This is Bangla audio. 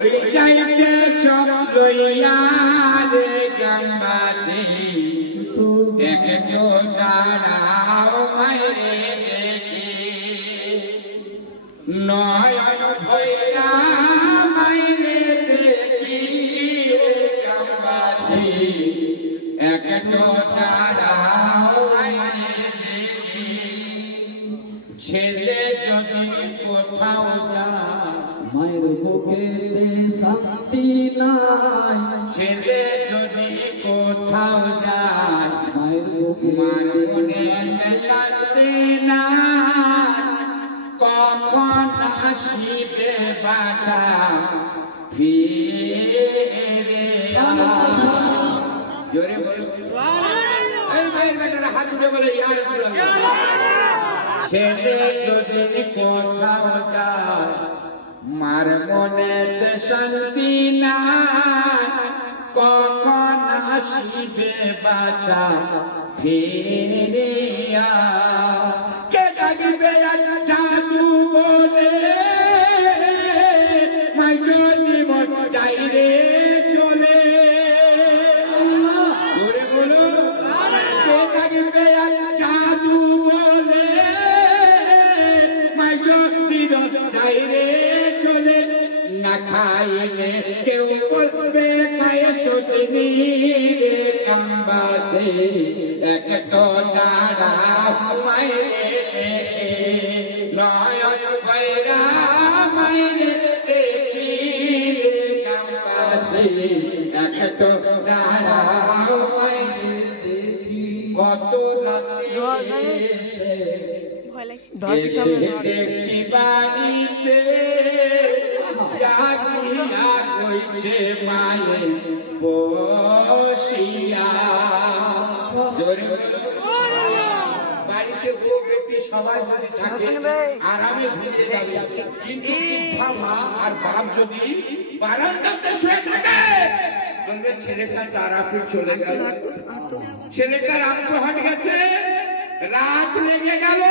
চাইতে চপ লইয়া রে গ্রামবাসী একটু দাঁড়াও মাইরে দেখি নয়ন ভৈরা মাইরে দেখি রে গ্রামবাসী একটু দাঁড়াও মাইরে দেখি ছেলে যদি কোথাও যায় মায়ের বুকেতে শান্তি নাই ছেলে যদি কোথাও যায় মায়ের বুকে মার মনে শান্তি নাই কখন আসিবে বাঁচা ফিরে জোরে বলো এই ভাইয়ের বেটারা হাত উঠে বলে ইয়া রাসূলুল্লাহ ছেলে যদি কোথাও যায় মার মনেতে শান্তি নাই কখন আসিবে বাঁচা ফিরিয়া কে ডাকবে জাদু বলে মাই যদি মন চাই রে চলে ধরে বলো কে ডাকবে জাদু বলে মাই যদি মন চাই রে চলে না খাইলে কেউ বলবে খায় সতনি রে কামবাসে এক তো দাঁড়া মায়েরে দেখে নয়ন ভৈরা মায়েরে দেখি রে কামবাসে এক তো দাঁড়া মায়েরে দেখি কত রাতে এসে দেখছি বাড়িতে জাগিয়া কইছে মায়ে বসিয়া বাড়িতে বউ ব্যক্তি সবাই যদি থাকে আরামে ঘুরে যাবে কিন্তু মা আর বাপ যদি বারান্দাতে শুয়ে থাকে বলবে ছেলেটা তারাপীঠ চলে গেল ছেলেটার আত্মহাট গেছে রাত লেগে গেল